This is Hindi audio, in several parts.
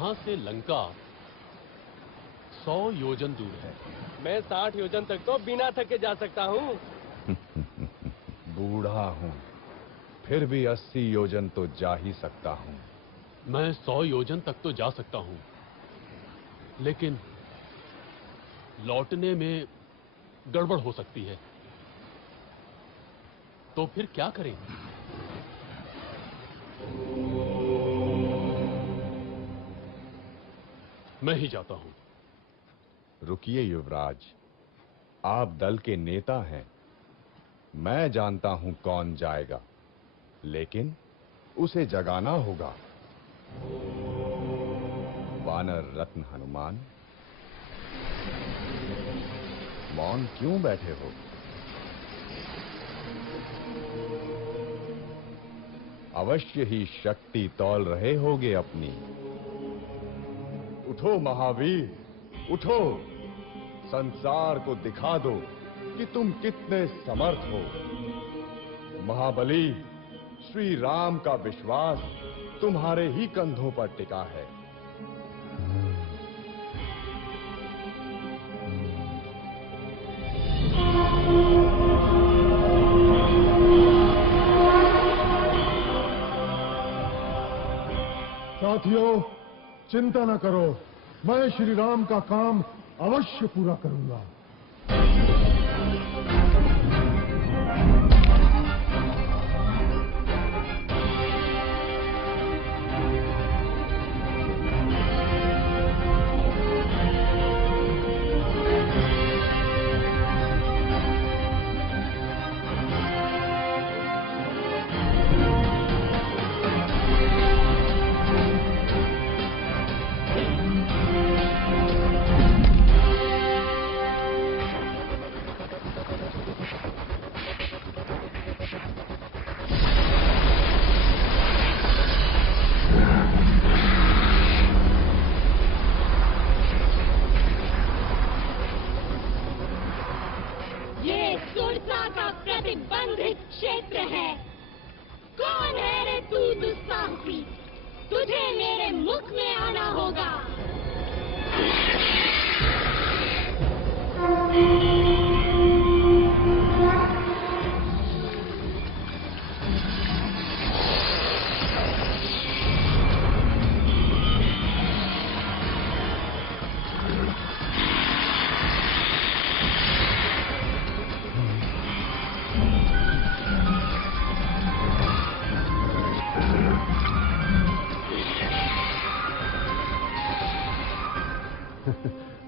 यहां से लंका 100 योजन दूर है। मैं 60 योजन तक तो बिना थके जा सकता हूँ। बूढ़ा हूँ, फिर भी 80 योजन तो जा ही सकता हूँ। मैं 100 योजन तक तो जा सकता हूँ, लेकिन लौटने में गड़बड़ हो सकती है। तो फिर क्या करें? मैं ही जाता हूं। रुकिए युवराज, आप दल के नेता हैं। मैं जानता हूं कौन जाएगा, लेकिन उसे जगाना होगा। वानर रत्न हनुमान, मौन क्यों बैठे हो? अवश्य ही शक्ति तौल रहे होगे अपनी। उठो महावीर, उठो, संसार को दिखा दो कि तुम कितने समर्थ हो। महाबली, श्री राम का विश्वास तुम्हारे ही कंधों पर टिका है। साथियों, चिंता न करो, मैं श्री राम का काम अवश्य पूरा करूंगा। प्रतिबंधित क्षेत्र है। कौन है रे तू दुस्साहसी? तुझे मेरे मुख में आना होगा।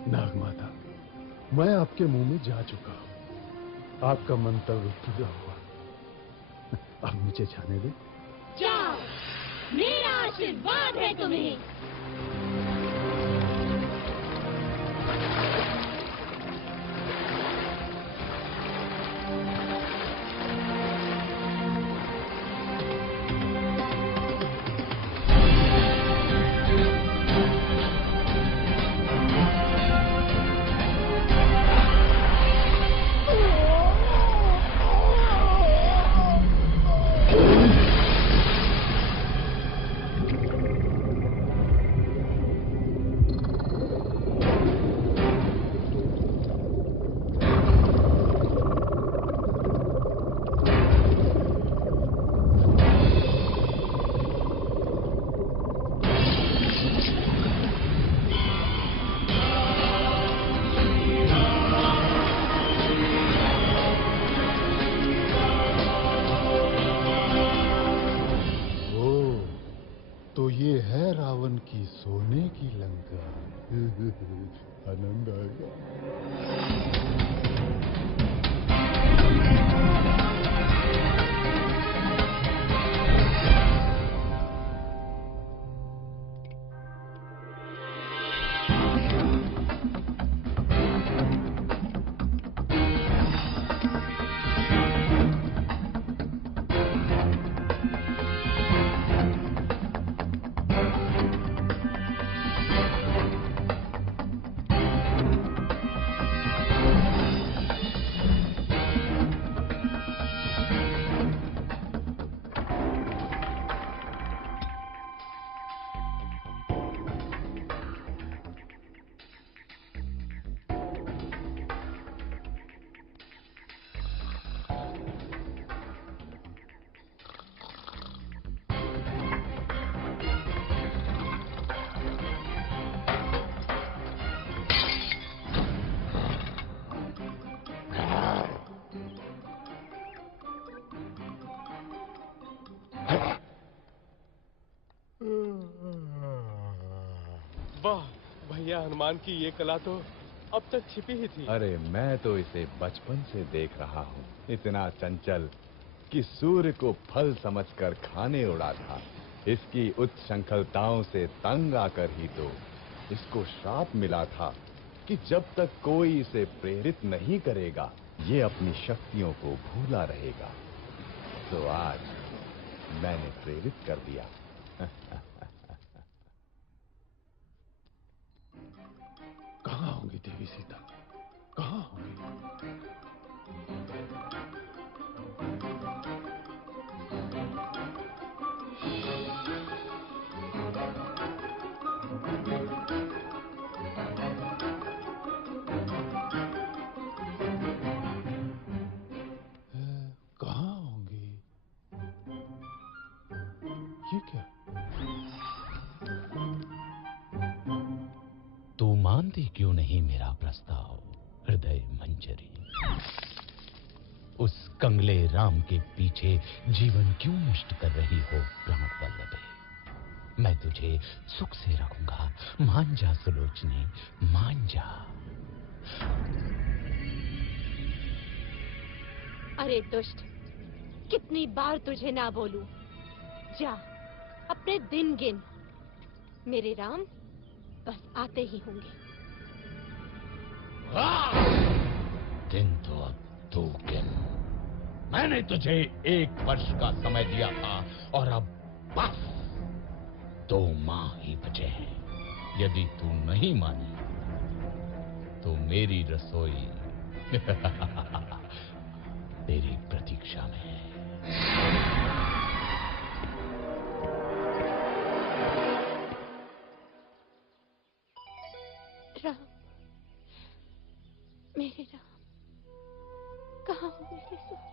नागमाता, मैं आपके मुंह में जा चुका हूं। आपका मंतव्य पूरा हुआ। अब मुझे जाने दे। जाओ, मेरा आशीर्वाद है तुम्हें। तो ये है रावण की सोने की लंका। आनंद आएगा। भैया हनुमान की ये कला तो अब तक छिपी ही थी। अरे मैं तो इसे बचपन से देख रहा हूँ, इतना चंचल कि सूर्य को फल समझकर खाने उड़ा था। इसकी उच्छृंखलताओं से तंग आकर ही तो इसको श्राप मिला था कि जब तक कोई इसे प्रेरित नहीं करेगा ये अपनी शक्तियों को भूला रहेगा। तो आज मैंने प्रेरित कर दिया। कहाँ होंगी देवी सीता? कहाँ होंगी? कहाँ होंगी? ये क्या? तू मानती क्यों नहीं मेरा प्रस्ताव हृदय मंजरी? उस कंगले राम के पीछे जीवन क्यों नष्ट कर रही हो प्राण वल्लभे? मैं तुझे सुख से रखूंगा, मान जा सुलोचनी, मान जा। अरे दुष्ट, कितनी बार तुझे ना बोलूं? जा, अपने दिन गिन। मेरे राम बस आते ही होंगे। दिन तो अब तू गिन। मैंने तुझे 1 वर्ष का समय दिया था और अब बस 2 माह ही बचे हैं। यदि तू नहीं मानी तो मेरी रसोई तेरी प्रतीक्षा में है। राम, मेरे राम, कहाँ हो मेरे स्वामी?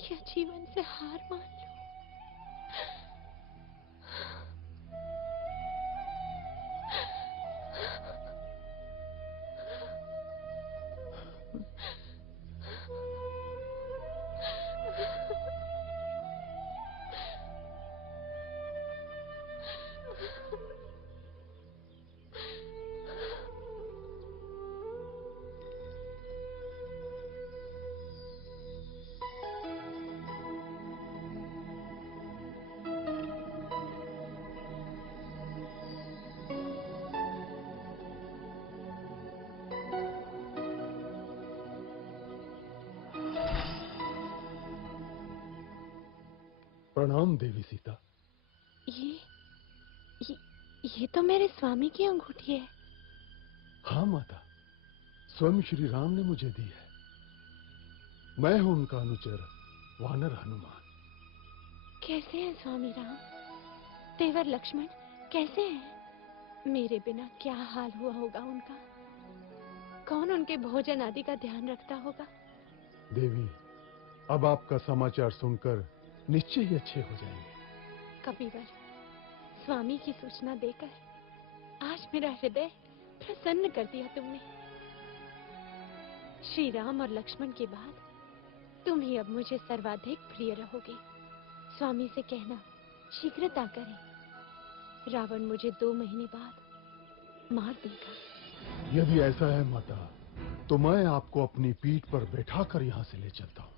क्या जीवन से हार मान लो? प्रणाम देवी सीता। ये तो मेरे स्वामी की अंगूठी है। हाँ माता, स्वयं श्री राम ने मुझे दी है। मैं हूं उनका अनुचर वानर हनुमान। कैसे हैं स्वामी राम? देवर लक्ष्मण कैसे हैं? मेरे बिना क्या हाल हुआ होगा उनका? कौन उनके भोजन आदि का ध्यान रखता होगा? देवी, अब आपका समाचार सुनकर निश्चय ही अच्छे हो जाएंगे। कपिवर, स्वामी की सूचना देकर आज मेरा हृदय प्रसन्न कर दिया तुमने। श्री राम और लक्ष्मण के बाद तुम ही अब मुझे सर्वाधिक प्रिय रहोगे। स्वामी से कहना शीघ्रता करें। रावण मुझे 2 महीने बाद मार देगा। यदि ऐसा है माता, तो मैं आपको अपनी पीठ पर बैठाकर यहां से ले चलता हूं।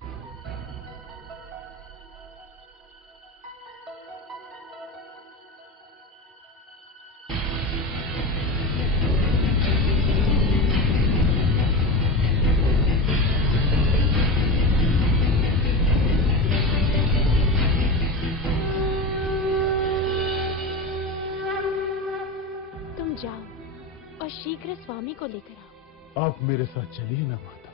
जाओ और शीघ्र स्वामी को लेकर आओ। आप मेरे साथ चलिए ना माता,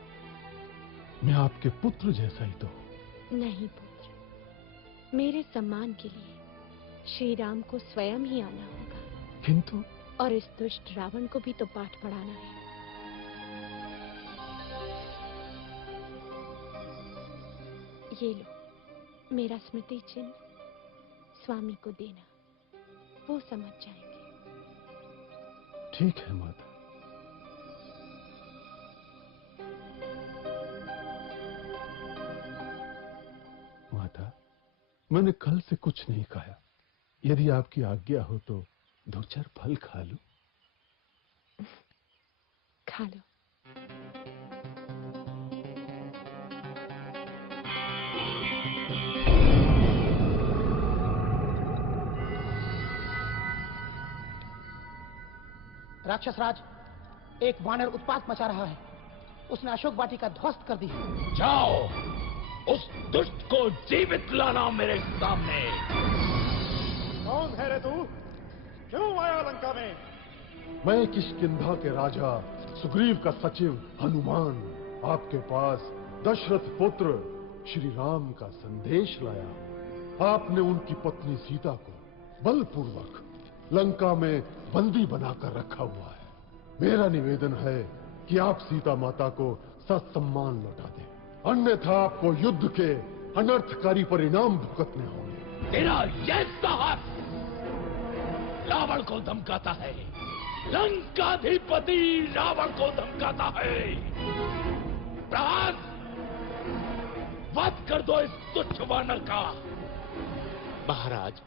मैं आपके पुत्र जैसा ही तो हूं। नहीं पुत्र, मेरे सम्मान के लिए श्री राम को स्वयं ही आना होगा। किंतु और इस दुष्ट रावण को भी तो पाठ पढ़ाना है। ये लो मेरा स्मृति चिन्ह, स्वामी को देना, वो समझ जाएंगे। ठीक है माता। माता, मैंने कल से कुछ नहीं खाया। यदि आपकी आज्ञा हो तो 2-4 फल खा लूं। खा लो। राक्षस राज, एक वानर उत्पात मचा रहा है। उसने अशोक वाटिका ध्वस्त कर दी है। जाओ, उस दुष्ट को जीवित लाना मेरे सामने। कौन है रे तू? क्यों आया लंका में? मैं किष्किंधा के राजा सुग्रीव का सचिव हनुमान आपके पास दशरथ पुत्र श्री राम का संदेश लाया। आपने उनकी पत्नी सीता को बलपूर्वक लंका में बंदी बनाकर रखा हुआ है। मेरा निवेदन है कि आप सीता माता को ससम्मान लौटा दें, अन्यथा आपको युद्ध के अनर्थकारी परिणाम भुगतने होंगे। तेरा यह साहस रावण को धमकाता है, लंकाधिपति रावण को धमकाता है। प्रहलाद, वध कर दो इस तुच्छ वानर का। महाराज,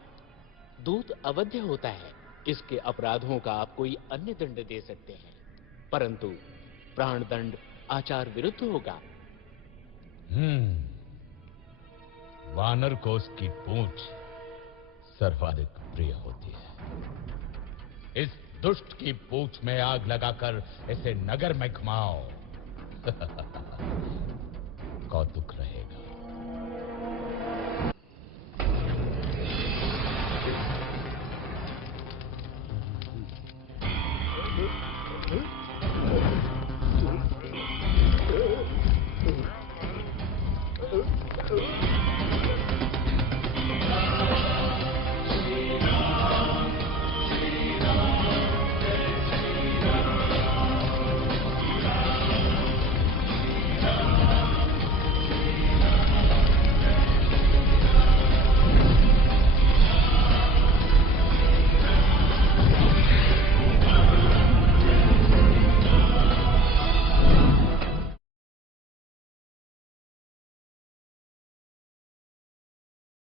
दूत अवध्य होता है, इसके अपराधों का आप कोई अन्य दंड दे सकते हैं, परंतु प्राण दंड आचार विरुद्ध होगा। वानर को उसकी पूंछ सर्वाधिक प्रिय होती है। इस दुष्ट की पूंछ में आग लगाकर इसे नगर में घुमाओ। कौतुक रहेगा।